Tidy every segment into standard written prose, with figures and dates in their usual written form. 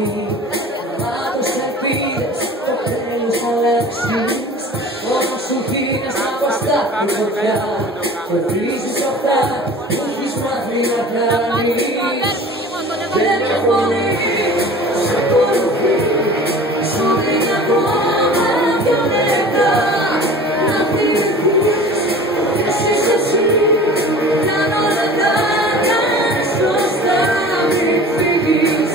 ζωή. Μάτως ελπίδες, το τέλος θα αλλάξεις. Μόνο σου γίνες από αυτά την φωτιά και βρίζεις αυτά που έχεις μάθει να κάνεις. Δεν με χωρίς, σε κορυφή, σου δίνει ακόμα δυο λεπτά να θυμηθείς ποιος είσαι εσύ. Κάνω όλα τα κάνεις μπροστά, μην φύγεις.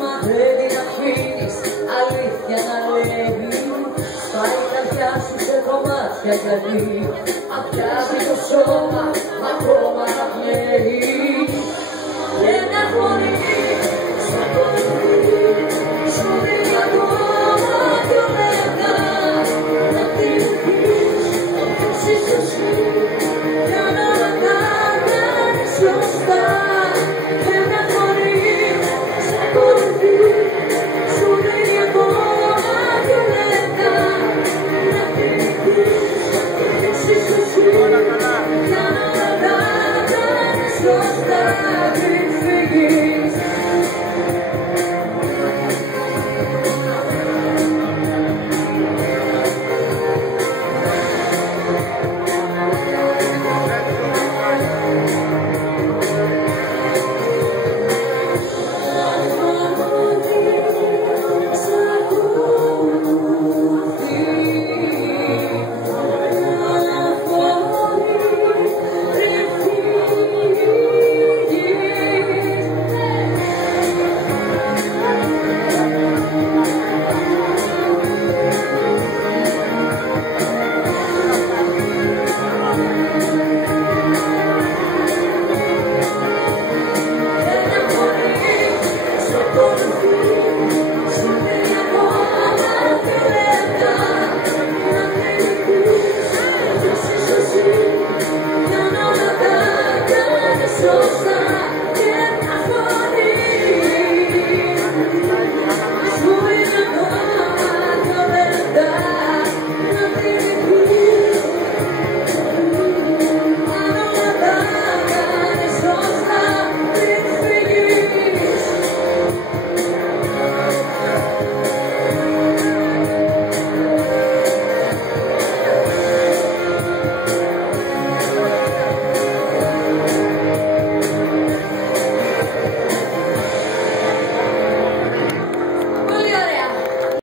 Μα δεν την αφήνεις αλήθεια να λέει. Σπάει η καρδιά σου σε κομμάτια γιατί αδειάζει το σώμα.